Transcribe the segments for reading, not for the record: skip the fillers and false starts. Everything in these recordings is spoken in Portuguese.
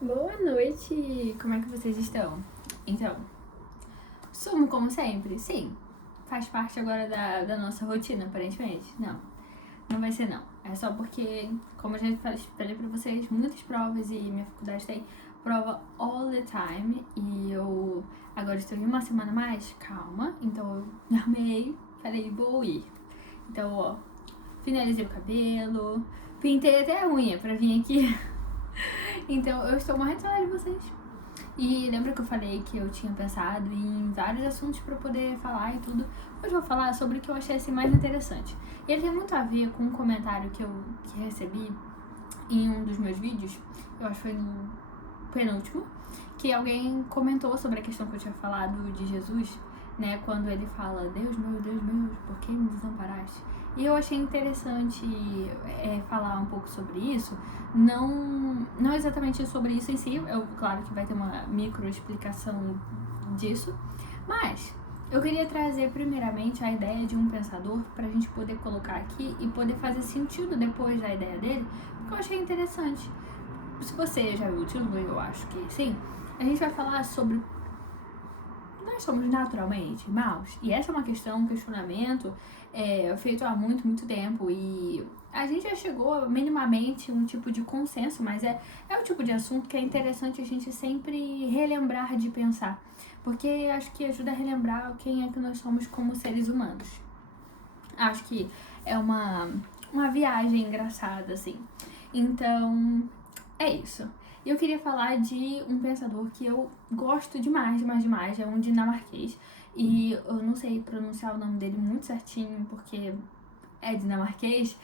Boa noite! Como é que vocês estão? Então, sumo como sempre? Sim. Faz parte agora da nossa rotina, aparentemente? Não vai ser não. É só porque, como eu já falei pra vocês, muitas provas e minha faculdade tem prova all the time. E eu agora estou em uma semana a mais, calma. Então eu armei, falei, vou ir. Então, ó, finalizei o cabelo, pintei até a unha pra vir aqui. Então eu estou morrendo de saudade de vocês. E lembra que eu falei que eu tinha pensado em vários assuntos pra poder falar e tudo? Hoje eu vou falar sobre o que eu achei assim mais interessante. E ele tem muito a ver com um comentário que recebi em um dos meus vídeos, eu acho que foi no penúltimo, que alguém comentou sobre a questão que eu tinha falado de Jesus, né, quando ele fala, Deus meu, por que me desamparaste? E eu achei interessante falar um pouco sobre isso, não exatamente sobre isso em si, claro que vai ter uma micro explicação disso, mas eu queria trazer primeiramente a ideia de um pensador pra gente poder colocar aqui e poder fazer sentido depois da ideia dele, porque eu achei interessante. Se você já viu o título, eu acho que sim, a gente vai falar sobre nós somos naturalmente maus? E essa é uma questão, um questionamento feito há muito tempo e a gente já chegou minimamente um tipo de consenso, mas é o tipo de assunto que é interessante a gente sempre relembrar de pensar, porque acho que ajuda a relembrar quem é que nós somos como seres humanos. Acho que é uma viagem engraçada, assim. Então, é isso. Eu queria falar de um pensador que eu gosto demais, é um dinamarquês. E eu não sei pronunciar o nome dele muito certinho, porque é dinamarquês,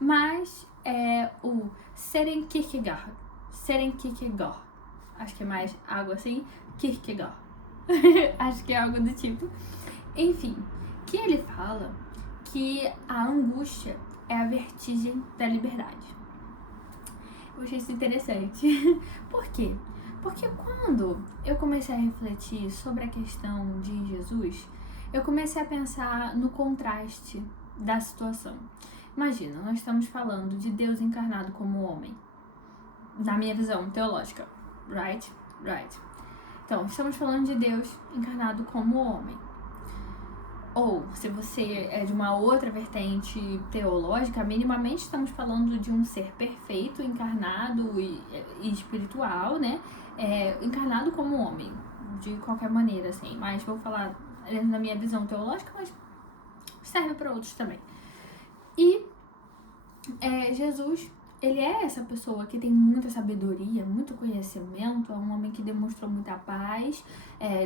mas é o Søren Kierkegaard. Acho que é mais algo assim, Kierkegaard. Acho que é algo do tipo. Enfim, que ele fala que a angústia é a vertigem da liberdade. Eu achei isso interessante. Por quê? Porque quando eu comecei a refletir sobre a questão de Jesus, eu comecei a pensar no contraste da situação. Imagina, nós estamos falando de Deus encarnado como homem, na minha visão teológica, right? Então, estamos falando de Deus encarnado como homem. Ou, se você é de uma outra vertente teológica, minimamente estamos falando de um ser perfeito, encarnado e espiritual, né? Encarnado como homem, de qualquer maneira, assim. Mas vou falar dentro da minha visão teológica, mas serve para outros também. E Jesus, ele é essa pessoa que tem muita sabedoria, muito conhecimento, é um homem que demonstrou muita paz,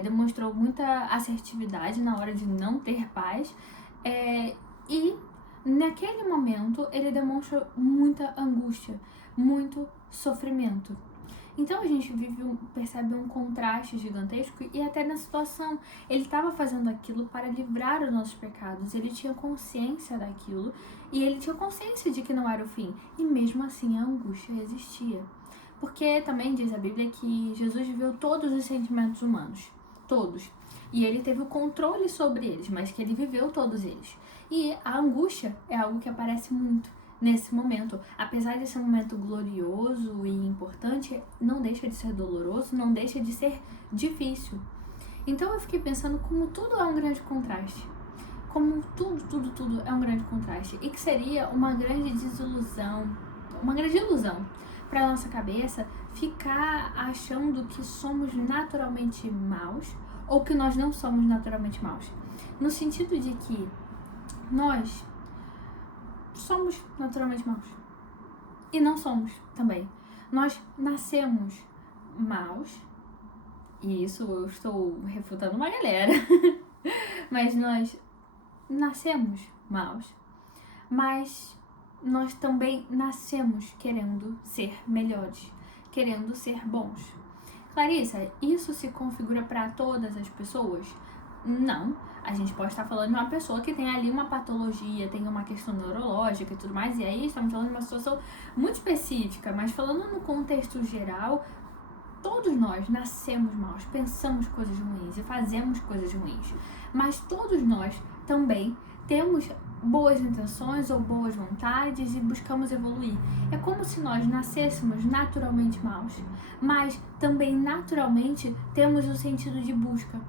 demonstrou muita assertividade na hora de não ter paz, e naquele momento ele demonstra muita angústia, muito sofrimento. Então a gente percebe um contraste gigantesco e até na situação. Ele estava fazendo aquilo para livrar os nossos pecados, ele tinha consciência daquilo e ele tinha consciência de que não era o fim. E mesmo assim a angústia existia. Porque também diz a Bíblia que Jesus viveu todos os sentimentos humanos. Todos. E ele teve o controle sobre eles, mas que ele viveu todos eles. E a angústia é algo que aparece muito nesse momento. Apesar de ser um momento glorioso e importante, não deixa de ser doloroso, não deixa de ser difícil. Então eu fiquei pensando como tudo é um grande contraste. Como tudo é um grande contraste. E que seria uma grande desilusão, uma grande ilusão para nossa cabeça ficar achando que somos naturalmente maus ou que nós não somos naturalmente maus. No sentido de que nós somos naturalmente maus. E não somos também. Nós nascemos maus. E isso eu estou refutando uma galera. Mas nós nascemos maus. Mas nós também nascemos querendo ser melhores. Querendo ser bons. Clarissa, isso se configura para todas as pessoas? Não. A gente pode estar falando de uma pessoa que tem ali uma patologia, tem uma questão neurológica e tudo mais, e aí estamos falando de uma situação muito específica, mas falando no contexto geral, todos nós nascemos maus, pensamos coisas ruins e fazemos coisas ruins, mas todos nós também temos boas intenções ou boas vontades e buscamos evoluir. É como se nós nascêssemos naturalmente maus, mas também naturalmente temos o sentido de busca.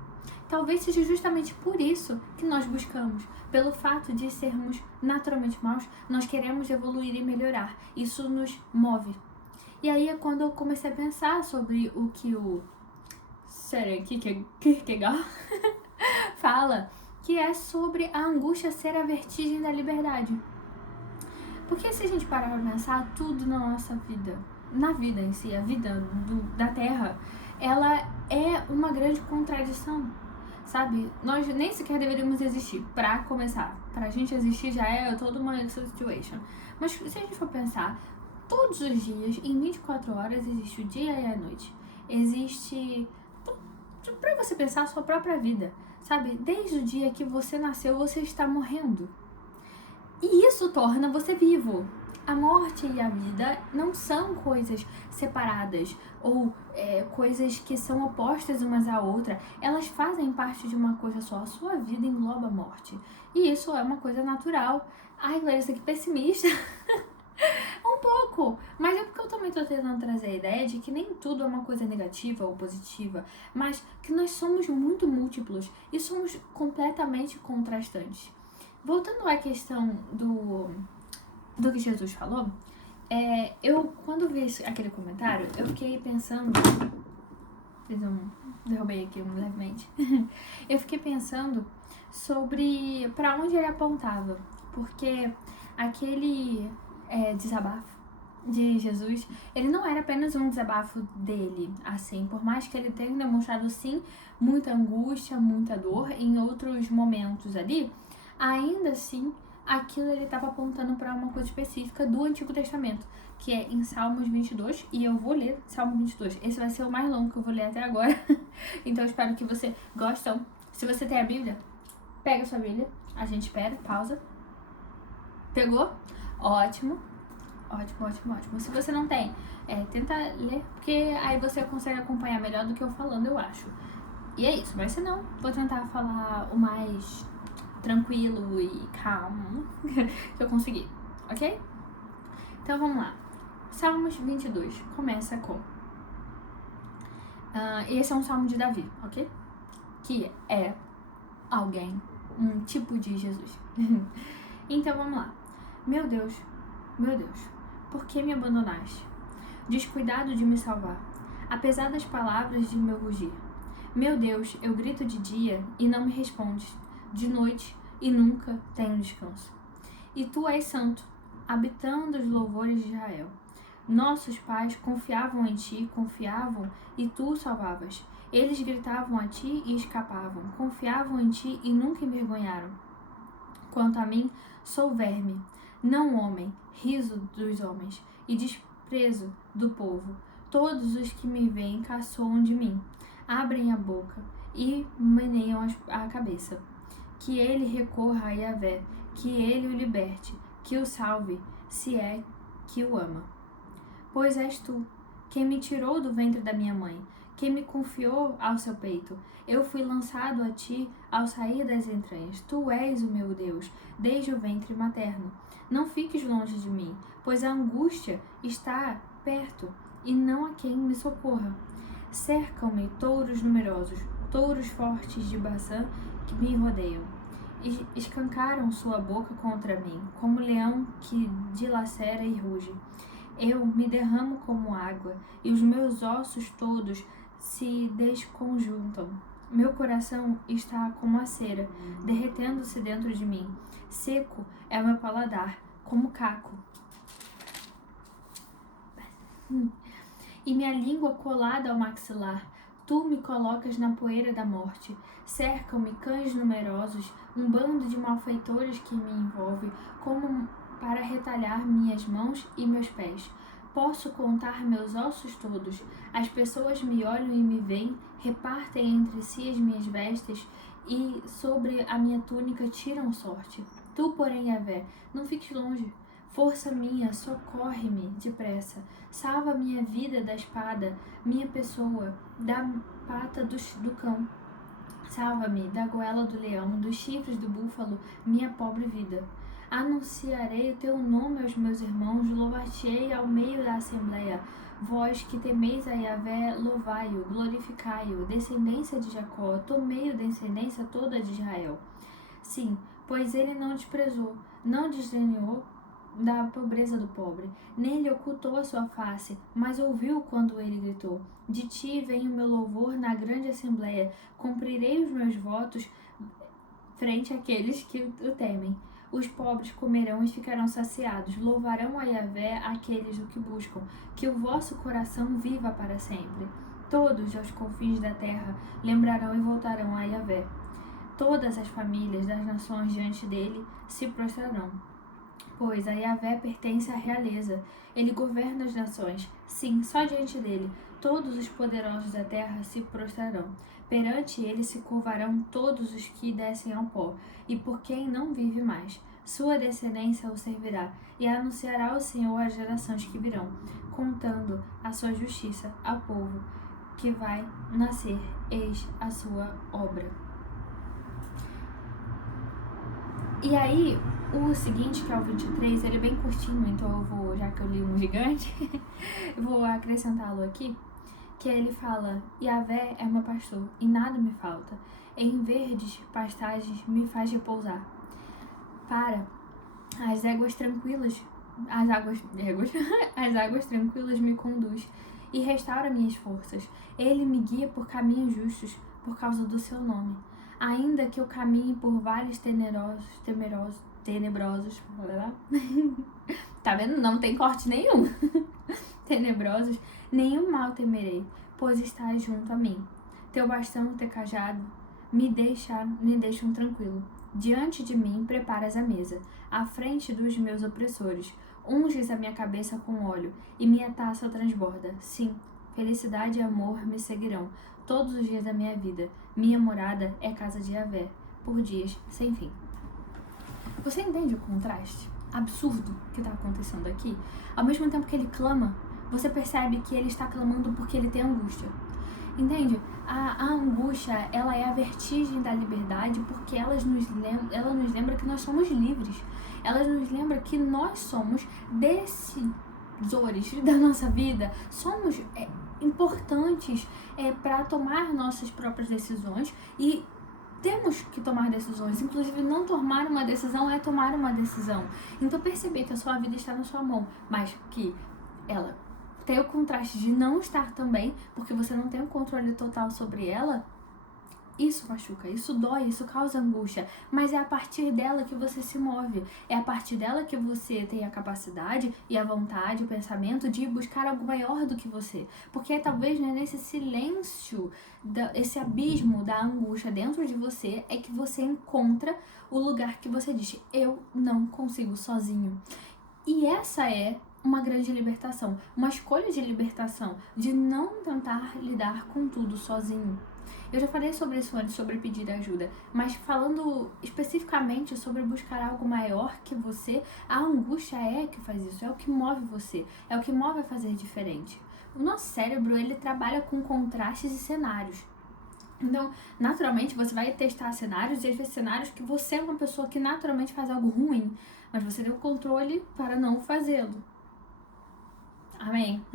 Talvez seja justamente por isso que nós buscamos. Pelo fato de sermos naturalmente maus, nós queremos evoluir e melhorar. Isso nos move. E aí é quando eu comecei a pensar sobre o que o Søren Kierkegaard fala, que é sobre a angústia ser a vertigem da liberdade. Porque se a gente parar pra pensar, tudo na nossa vida, na vida em si, a vida da Terra, ela é uma grande contradição, sabe? Nós nem sequer deveríamos existir, pra começar. Pra gente existir já é toda uma situation. Mas se a gente for pensar, todos os dias, em 24 horas, existe o dia e a noite. Existe, pra você pensar, a sua própria vida, sabe? Desde o dia que você nasceu, você está morrendo. E isso torna você vivo. A morte e a vida não são coisas separadas ou coisas que são opostas umas à outra. Elas fazem parte de uma coisa só. A sua vida engloba a morte. E isso é uma coisa natural. Ai, Clarissa, que pessimista. Um pouco. Mas é porque eu também tô tentando trazer a ideia de que nem tudo é uma coisa negativa ou positiva, mas que nós somos muito múltiplos e somos completamente contrastantes. Voltando à questão do que Jesus falou, eu, quando vi aquele comentário, eu fiquei pensando... Derrubei aqui levemente. Eu fiquei pensando sobre pra onde ele apontava, porque aquele desabafo de Jesus, ele não era apenas um desabafo dele, assim, por mais que ele tenha demonstrado, sim, muita angústia, muita dor em outros momentos ali, ainda assim, aquilo ele estava apontando para uma coisa específica do Antigo Testamento, que é em Salmos 22, e eu vou ler Salmo 22. Esse vai ser o mais longo que eu vou ler até agora, então eu espero que você gostem. Se você tem a Bíblia, pega a sua Bíblia, a gente espera, pausa. Pegou? Ótimo. Ótimo, ótimo, ótimo. Se você não tem, tenta ler, porque aí você consegue acompanhar melhor do que eu falando, eu acho. E é isso, mas se não, vou tentar falar o mais tranquilo e calmo que eu conseguir, ok? Então vamos lá. Salmos 22 começa com... esse é um salmo de Davi, ok? Que é alguém, um tipo de Jesus. Então vamos lá. Meu Deus, por que me abandonaste? Descuidado de me salvar, apesar das palavras de meu rugir. Meu Deus, eu grito de dia e não me respondes, de noite e nunca tenho descanso. E tu és santo, habitando os louvores de Israel. Nossos pais confiavam em ti, e tu os salvavas. Eles gritavam a ti e escapavam, confiavam em ti e nunca envergonharam. Quanto a mim, sou verme, não homem, riso dos homens e desprezo do povo. Todos os que me veem caçoam de mim, abrem a boca e meneiam a cabeça. Que ele recorra a Yahvé, que ele o liberte, que o salve, se é que o ama. Pois és tu, quem me tirou do ventre da minha mãe, quem me confiou ao seu peito. Eu fui lançado a ti ao sair das entranhas. Tu és o meu Deus, desde o ventre materno. Não fiques longe de mim, pois a angústia está perto, e não há quem me socorra. Cercam-me touros numerosos, touros fortes de Bazã que me rodeiam. Escancaram sua boca contra mim, como leão que dilacera e ruge. Eu me derramo como água, e os meus ossos todos se desconjuntam. Meu coração está como a cera, derretendo-se dentro de mim. Seco é o meu paladar, como caco. E minha língua colada ao maxilar. Tu me colocas na poeira da morte. Cercam-me cães numerosos, um bando de malfeitores que me envolve, como para retalhar minhas mãos e meus pés. Posso contar meus ossos todos. As pessoas me olham e me veem, repartem entre si as minhas vestes e sobre a minha túnica tiram sorte. Tu, porém, Yahvé, não fiques longe. Força minha, socorre-me depressa. Salva minha vida da espada, minha pessoa da pata do cão. Salva-me da goela do leão, dos chifres do búfalo, minha pobre vida. Anunciarei o teu nome aos meus irmãos, louvar-te-ei ao meio da assembleia. Vós que temeis a Yahvé, louvai-o, glorificai-o, descendência de Jacó, tomei-o, descendência toda de Israel. Sim, pois ele não desprezou, não desdenhou da pobreza do pobre, nem lhe ocultou a sua face, mas ouviu quando ele gritou. De ti vem o meu louvor na grande assembleia, cumprirei os meus votos frente àqueles que o temem. Os pobres comerão e ficarão saciados, louvarão a Yahvé aqueles o que buscam, que o vosso coração viva para sempre. Todos aos confins da terra lembrarão e voltarão a Yahvé. Todas as famílias das nações diante dele se prostrarão. Pois a Yahvé pertence à realeza, ele governa as nações. Sim, só diante dele, todos os poderosos da terra se prostrarão. Perante ele se curvarão todos os que descem ao pó, e por quem não vive mais. Sua descendência o servirá, e anunciará o Senhor às gerações que virão, contando a sua justiça ao povo que vai nascer. Eis a sua obra. E aí, o seguinte, que é o 23, ele é bem curtinho, então eu vou, já que eu li um gigante, vou acrescentá-lo aqui, que ele fala: Yahvé é meu pastor, e nada me falta. Em verdes pastagens me faz repousar. Para as águas tranquilas, as águas tranquilas me conduz e restaura minhas forças. Ele me guia por caminhos justos, por causa do seu nome. Ainda que eu caminhe por vales tenebrosos, tá vendo? Não tem corte nenhum. Tenebrosos, nenhum mal temerei, pois estás junto a mim. Teu bastão e teu cajado me deixam tranquilo. Diante de mim preparas a mesa, à frente dos meus opressores. Unges a minha cabeça com óleo, e minha taça transborda. Sim, felicidade e amor me seguirão todos os dias da minha vida. Minha morada é casa de Yahvé, por dias sem fim. Você entende o contraste absurdo que está acontecendo aqui? Ao mesmo tempo que ele clama, você percebe que ele está clamando porque ele tem angústia. Entende? A angústia, ela é a vertigem da liberdade, porque ela nos lembra que nós somos livres. Ela nos lembra que nós somos decisores da nossa vida, somos importantes para tomar nossas próprias decisões, e temos que tomar decisões. Inclusive, não tomar uma decisão é tomar uma decisão. Então, perceber que a sua vida está na sua mão, mas que ela tem o contraste de não estar também, porque você não tem o controle total sobre ela, isso machuca, isso dói, isso causa angústia, mas é a partir dela que você se move, é a partir dela que você tem a capacidade e a vontade, o pensamento de buscar algo maior do que você, porque talvez, né, nesse silêncio, esse abismo da angústia dentro de você, é que você encontra o lugar que você diz: eu não consigo sozinho. E essa é uma grande libertação, uma escolha de libertação, de não tentar lidar com tudo sozinho. Eu já falei sobre isso antes, sobre pedir ajuda, mas falando especificamente sobre buscar algo maior que você, a angústia é que faz isso, é o que move você, é o que move a fazer diferente. O nosso cérebro, ele trabalha com contrastes e cenários. Então, naturalmente, você vai testar cenários, e às vezes cenários que você é uma pessoa que naturalmente faz algo ruim, mas você tem o controle para não fazê-lo. Amém?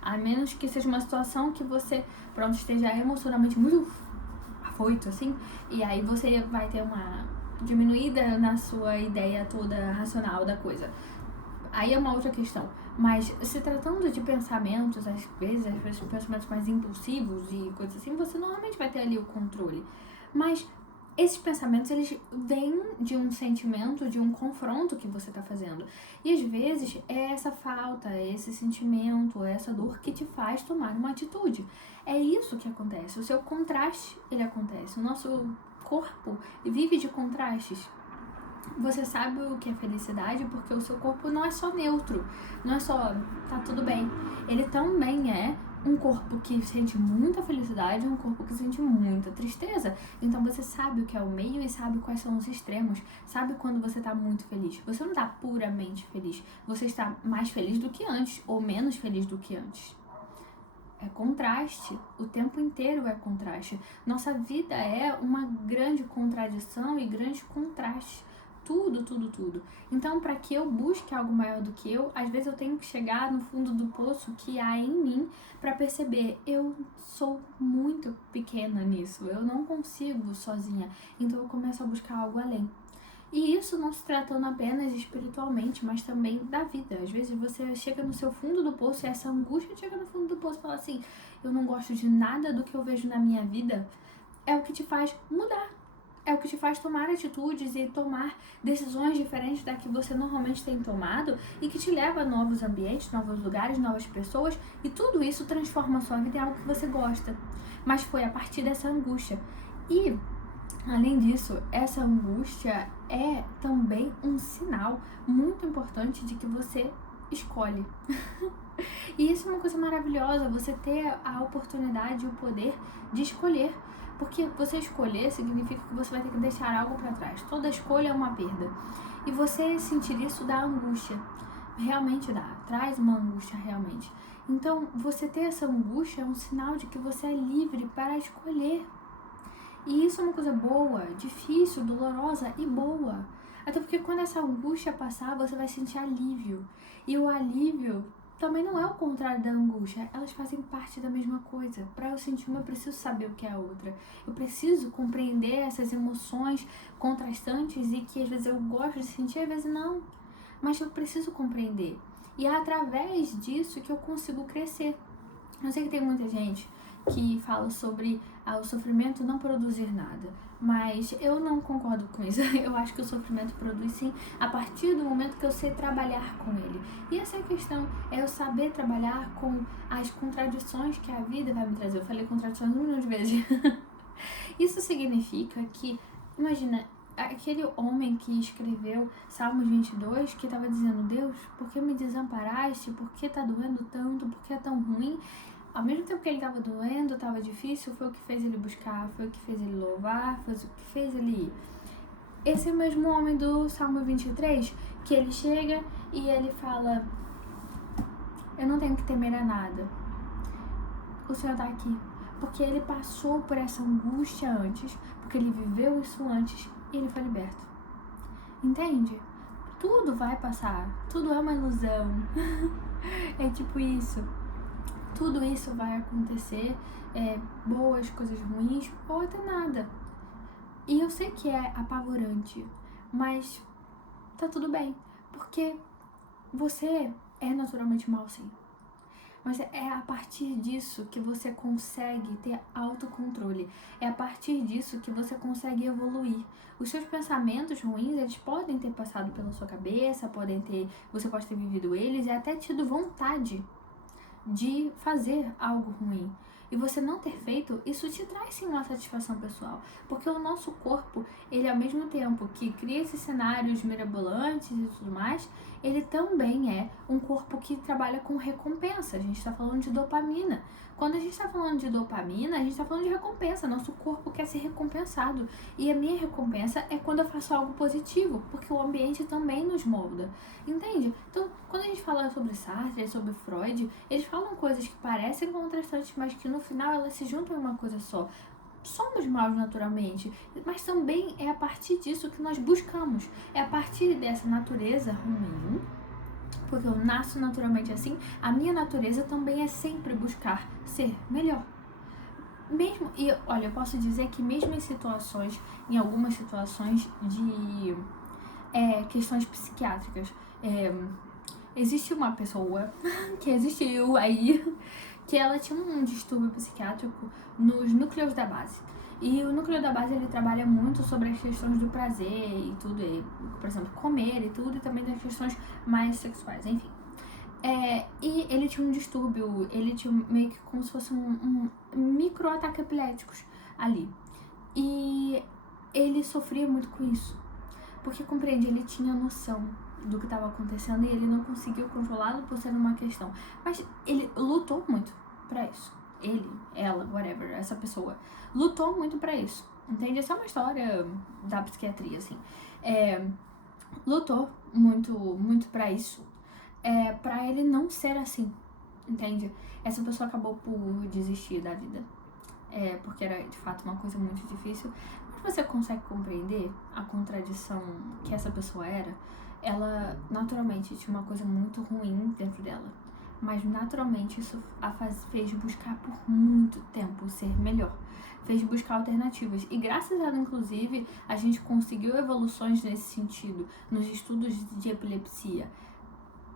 A menos que seja uma situação que você, pronto, esteja emocionalmente muito afoito, assim, e aí você vai ter uma diminuída na sua ideia toda racional da coisa. Aí é uma outra questão. Mas se tratando de pensamentos, às vezes pensamentos mais impulsivos e coisas assim, você normalmente vai ter ali o controle. Mas esses pensamentos, eles vêm de um sentimento, de um confronto que você está fazendo. E às vezes é essa falta, é esse sentimento, é essa dor que te faz tomar uma atitude. É isso que acontece. O seu contraste, ele acontece. O nosso corpo vive de contrastes. Você sabe o que é felicidade porque o seu corpo não é só neutro, não é só tá tudo bem. Ele também é um corpo que sente muita felicidade e um corpo que sente muita tristeza. Então você sabe o que é o meio e sabe quais são os extremos. Sabe quando você tá muito feliz. Você não tá puramente feliz. Você está mais feliz do que antes ou menos feliz do que antes. é contraste, o tempo inteiro é contraste. Nossa vida é uma grande contradição e grande contraste. Tudo, tudo, tudo. Então, para que eu busque algo maior do que eu, às vezes eu tenho que chegar no fundo do poço que há em mim para perceber, eu sou muito pequena nisso, eu não consigo sozinha. Então eu começo a buscar algo além. E isso não se tratando apenas espiritualmente, mas também da vida. Às vezes você chega no seu fundo do poço e essa angústia chega no fundo do poço e fala assim, eu não gosto de nada do que eu vejo na minha vida. É o que te faz mudar. É o que te faz tomar atitudes e tomar decisões diferentes da que você normalmente tem tomado e que te leva a novos ambientes, novos lugares, novas pessoas, e tudo isso transforma a sua vida em algo que você gosta. Mas foi a partir dessa angústia. E, além disso, essa angústia é também um sinal muito importante de que você escolhe. E isso é uma coisa maravilhosa, você ter a oportunidade e o poder de escolher. Porque você escolher significa que você vai ter que deixar algo para trás. Toda escolha é uma perda. E você sentir isso dá angústia. Realmente dá. Traz uma angústia realmente. Então, você ter essa angústia é um sinal de que você é livre para escolher. E isso é uma coisa boa, difícil, dolorosa e boa. Até porque quando essa angústia passar, você vai sentir alívio. E o alívio também não é o contrário da angústia, elas fazem parte da mesma coisa. Para eu sentir uma, eu preciso saber o que é a outra. Eu preciso compreender essas emoções contrastantes e que às vezes eu gosto de sentir, às vezes não. Mas eu preciso compreender. E é através disso que eu consigo crescer. Eu sei que tem muita gente que fala sobre o sofrimento não produzir nada, mas eu não concordo com isso. Eu acho que o sofrimento produz sim a partir do momento que eu sei trabalhar com ele. E essa é a questão, é eu saber trabalhar com as contradições que a vida vai me trazer. Eu falei contradições um milhão de vezes. Isso significa que, imagina, aquele homem que escreveu Salmos 22, que estava dizendo, Deus, por que me desamparaste? Por que tá doendo tanto? Por que é tão ruim? Ao mesmo tempo que ele estava doendo, estava difícil, foi o que fez ele buscar, foi o que fez ele louvar, foi o que fez ele ir. Esse mesmo homem do Salmo 23, que ele chega e ele fala, eu não tenho que temer a nada. O Senhor está aqui. Porque ele passou por essa angústia antes, porque ele viveu isso antes e ele foi liberto. Entende? Tudo vai passar, tudo é uma ilusão. É tipo isso. Tudo isso vai acontecer, boas, coisas ruins, ou até nada. E eu sei que é apavorante, mas tá tudo bem, porque você é naturalmente mal, sim. Mas é a partir disso que você consegue ter autocontrole. É a partir disso que você consegue evoluir. Os seus pensamentos ruins, eles podem ter passado pela sua cabeça, você pode ter vivido eles e até tido vontade de fazer algo ruim. E você não ter feito, isso te traz sim uma satisfação pessoal. Porque o nosso corpo, ele ao mesmo tempo que cria esses cenários mirabolantes e tudo mais, ele também é um corpo que trabalha com recompensa. A gente está falando de dopamina. Quando a gente está falando de dopamina, a gente está falando de recompensa. Nosso corpo quer ser recompensado. E a minha recompensa é quando eu faço algo positivo, porque o ambiente também nos molda. Entende? Então, quando a gente fala sobre Sartre, sobre Freud, eles falam coisas que parecem contrastantes, mas que no final elas se juntam em uma coisa só. Somos maus naturalmente, mas também é a partir disso que nós buscamos. É a partir dessa natureza ruim, porque eu nasço naturalmente assim, a minha natureza também é sempre buscar ser melhor. E olha, eu posso dizer que mesmo em algumas situações de questões psiquiátricas, existe uma pessoa que existiu aí, que ela tinha um distúrbio psiquiátrico nos núcleos da base. E o núcleo da base, ele trabalha muito sobre as questões do prazer e tudo, por exemplo, comer e tudo, e também das questões mais sexuais, enfim. E ele tinha um distúrbio, ele tinha meio que como se fosse um micro-ataque epiléticos ali. E ele sofria muito com isso, porque, compreende, ele tinha noção do que estava acontecendo e ele não conseguiu controlá-lo por ser uma questão. Mas ele lutou muito pra isso. Ele, ela, whatever, essa pessoa, lutou muito pra isso. Entende? Essa é uma história da psiquiatria, assim. Lutou muito, muito pra isso. Pra ele não ser assim. entende? Essa pessoa acabou por desistir da vida, porque era de fato uma coisa muito difícil. Mas você consegue compreender a contradição que essa pessoa era? Ela naturalmente tinha uma coisa muito ruim dentro dela, mas naturalmente isso a fez buscar por muito tempo ser melhor, fez buscar alternativas, e graças a ela, inclusive, a gente conseguiu evoluções nesse sentido, nos estudos de epilepsia.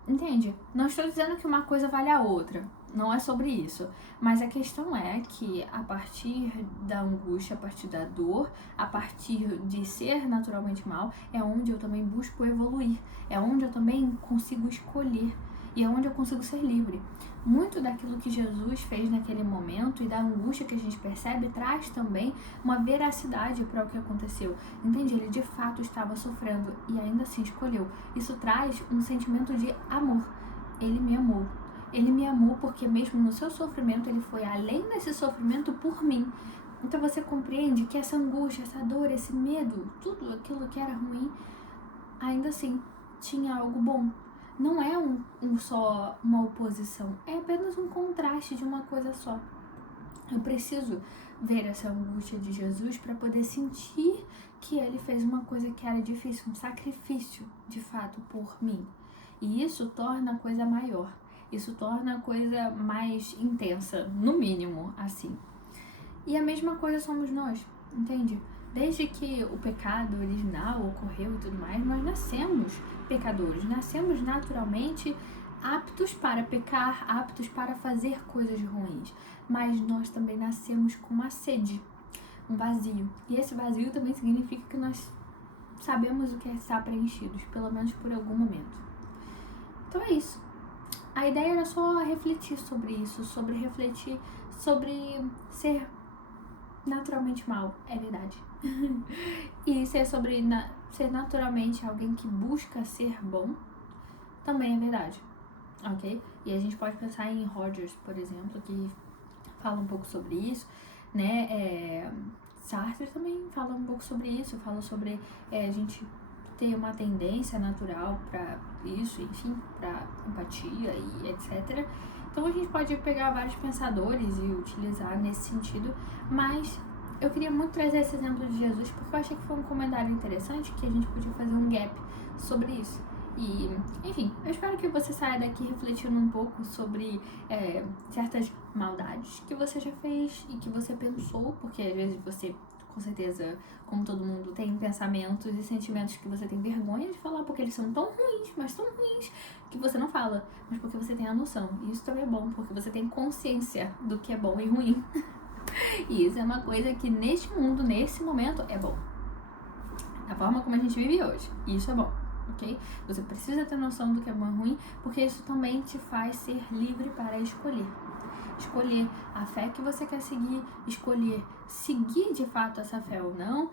Entende? Não estou dizendo que uma coisa vale a outra, não é sobre isso, mas a questão é que a partir da angústia, a partir da dor, a partir de ser naturalmente mal, é onde eu também busco evoluir, é onde eu também consigo escolher e é onde eu consigo ser livre. Muito daquilo que Jesus fez naquele momento e da angústia que a gente percebe traz também uma veracidade para o que aconteceu. Entende? Ele de fato estava sofrendo e ainda assim escolheu. Isso traz um sentimento de amor. Ele me amou. Ele me amou porque mesmo no seu sofrimento, ele foi além desse sofrimento por mim. Então você compreende que essa angústia, essa dor, esse medo, tudo aquilo que era ruim, ainda assim tinha algo bom. Não é só uma oposição, é apenas um contraste de uma coisa só. Eu preciso ver essa angústia de Jesus para poder sentir que ele fez uma coisa que era difícil, um sacrifício, de fato, por mim. E isso torna a coisa maior, isso torna a coisa mais intensa, no mínimo, assim. E a mesma coisa somos nós, entende? Desde que o pecado original ocorreu e tudo mais, nós nascemos pecadores, nascemos naturalmente aptos para pecar, aptos para fazer coisas ruins, mas nós também nascemos com uma sede, um vazio, e esse vazio também significa que nós sabemos o que é estar preenchidos, pelo menos por algum momento. Então é isso. A ideia era só refletir sobre isso, sobre refletir sobre ser naturalmente mal, é verdade. E ser ser naturalmente alguém que busca ser bom, também é verdade, ok? E a gente pode pensar em Rogers, por exemplo, que fala um pouco sobre isso, né? Sartre também fala um pouco sobre isso, fala sobre a gente ter uma tendência natural para isso, enfim, para empatia e etc. Então a gente pode pegar vários pensadores e utilizar nesse sentido, mas eu queria muito trazer esse exemplo de Jesus porque eu achei que foi um comentário interessante que a gente podia fazer um gap sobre isso. E, enfim, eu espero que você saia daqui refletindo um pouco sobre certas maldades que você já fez e que você pensou, porque às vezes você, com certeza, como todo mundo, tem pensamentos e sentimentos que você tem vergonha de falar porque eles são tão ruins, mas tão ruins, que você não fala, mas porque você tem a noção. E isso também é bom, porque você tem consciência do que é bom e ruim. E isso é uma coisa que neste mundo, nesse momento, é bom. Da forma como a gente vive hoje. Isso é bom, ok? Você precisa ter noção do que é bom e ruim, porque isso também te faz ser livre para escolher. Escolher a fé que você quer seguir, escolher seguir de fato essa fé ou não,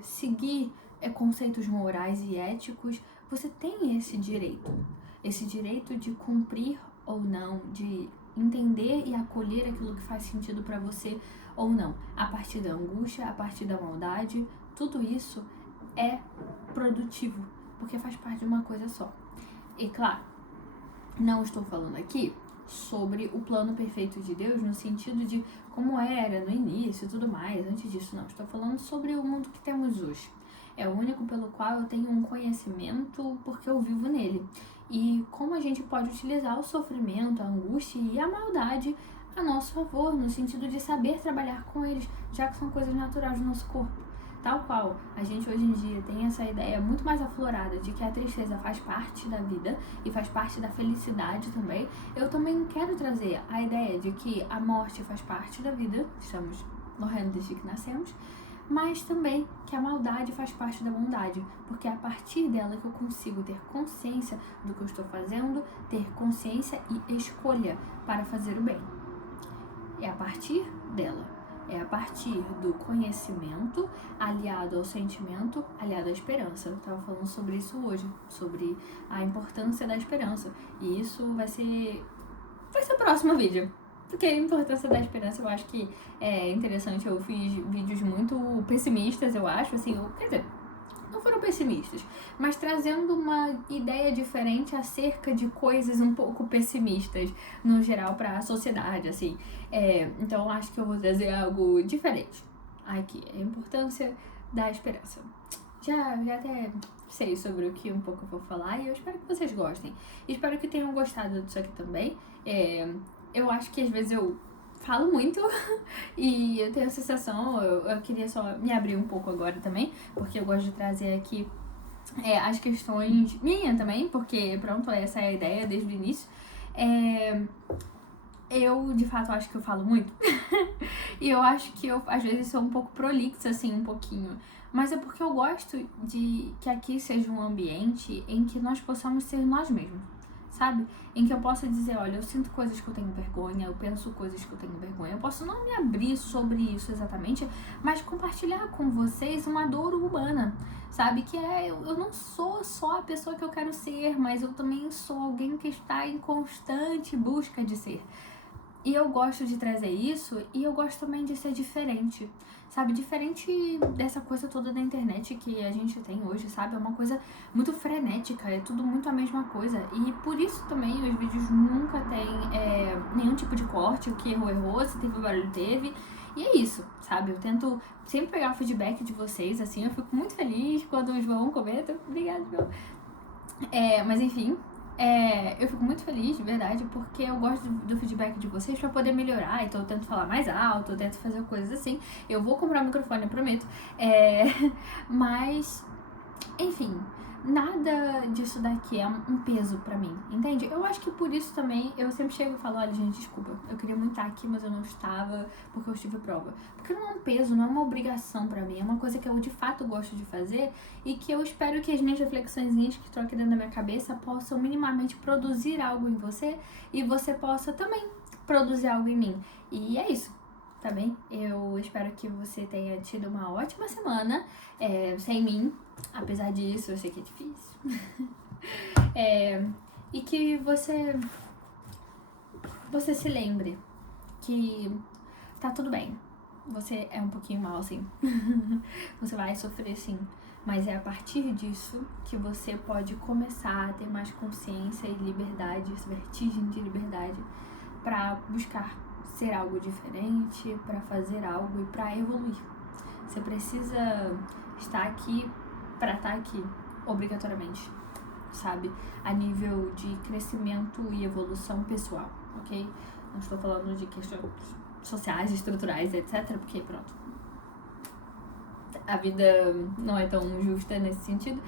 seguir conceitos morais e éticos. Você tem esse direito de cumprir ou não, de entender e acolher aquilo que faz sentido para você ou não, a partir da angústia, a partir da maldade. Tudo isso é produtivo, porque faz parte de uma coisa só. E claro, não estou falando aqui sobre o plano perfeito de Deus no sentido de como era no início e tudo mais, antes disso não, estou falando sobre o mundo que temos hoje. É o único pelo qual eu tenho um conhecimento porque eu vivo nele. E como a gente pode utilizar o sofrimento, a angústia e a maldade a nosso favor, no sentido de saber trabalhar com eles, já que são coisas naturais do nosso corpo. Tal qual a gente hoje em dia tem essa ideia muito mais aflorada de que a tristeza faz parte da vida e faz parte da felicidade também, eu também quero trazer a ideia de que a morte faz parte da vida, estamos morrendo desde que nascemos, mas também que a maldade faz parte da bondade, porque é a partir dela que eu consigo ter consciência do que eu estou fazendo, ter consciência e escolha para fazer o bem. É a partir dela, é a partir do conhecimento aliado ao sentimento, aliado à esperança. Eu estava falando sobre isso hoje, sobre a importância da esperança, e isso vai ser o próximo vídeo. Porque a importância da esperança eu acho que é interessante. Eu fiz vídeos muito pessimistas, eu acho, assim, quer dizer, não foram pessimistas, mas trazendo uma ideia diferente acerca de coisas um pouco pessimistas, no geral, para a sociedade, assim. Então, acho que eu vou trazer algo diferente aqui, a importância da esperança. Já até sei sobre o que um pouco eu vou falar e eu espero que vocês gostem. Espero que tenham gostado disso aqui também. Eu acho que às vezes eu falo muito e eu tenho a sensação, eu queria só me abrir um pouco agora também, porque eu gosto de trazer aqui as questões minhas também, porque pronto, essa é a ideia desde o início. Eu, de fato, acho que eu falo muito. E eu acho que eu, às vezes, sou um pouco prolixa, assim, um pouquinho. Mas é porque eu gosto de que aqui seja um ambiente em que nós possamos ser nós mesmos, sabe? Em que eu possa dizer, olha, eu sinto coisas que eu tenho vergonha, eu penso coisas que eu tenho vergonha. Eu posso não me abrir sobre isso exatamente, mas compartilhar com vocês uma dor humana, sabe? Que eu não sou só a pessoa que eu quero ser, mas eu também sou alguém que está em constante busca de ser. E eu gosto de trazer isso e eu gosto também de ser diferente, sabe? Diferente dessa coisa toda da internet que a gente tem hoje, sabe? É uma coisa muito frenética, é tudo muito a mesma coisa. E por isso também os vídeos nunca tem nenhum tipo de corte, o que errou, se teve barulho, teve. E é isso, sabe? Eu tento sempre pegar o feedback de vocês, assim, eu fico muito feliz quando o João comenta. Obrigada, João. Mas enfim... eu fico muito feliz, de verdade, porque eu gosto do feedback de vocês pra poder melhorar, então eu tento falar mais alto, eu tento fazer coisas assim. Eu vou comprar um microfone, eu prometo. Mas, enfim, nada disso daqui é um peso pra mim, entende? Eu acho que por isso também eu sempre chego e falo, olha gente, desculpa, eu queria muito estar aqui, mas eu não estava porque eu tive prova. Porque não é um peso, não é uma obrigação pra mim, é uma coisa que eu de fato gosto de fazer e que eu espero que as minhas reflexõezinhas que estão aqui dentro da minha cabeça possam minimamente produzir algo em você e você possa também produzir algo em mim. E é isso. Tá bem? Eu espero que você tenha tido uma ótima semana sem mim, apesar disso, eu sei que é difícil. E que você se lembre que tá tudo bem. Você é um pouquinho mal, sim. Você vai sofrer, sim. Mas é a partir disso que você pode começar a ter mais consciência e liberdade, essa vertigem de liberdade, pra buscar ser algo diferente, pra fazer algo e pra evoluir. Você precisa estar aqui pra estar aqui, obrigatoriamente, sabe? A nível de crescimento e evolução pessoal, ok? Não estou falando de questões sociais, estruturais, etc, porque pronto, a vida não é tão justa nesse sentido.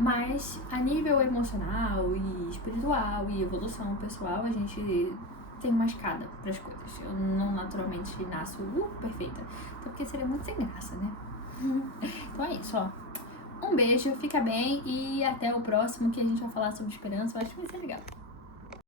Mas a nível emocional e espiritual e evolução pessoal, a gente tem uma escada para as coisas. Eu não naturalmente nasço perfeita, até porque seria muito sem graça, né? Então é isso, ó. Um beijo, fica bem e até o próximo que a gente vai falar sobre esperança. Eu acho que vai ser legal.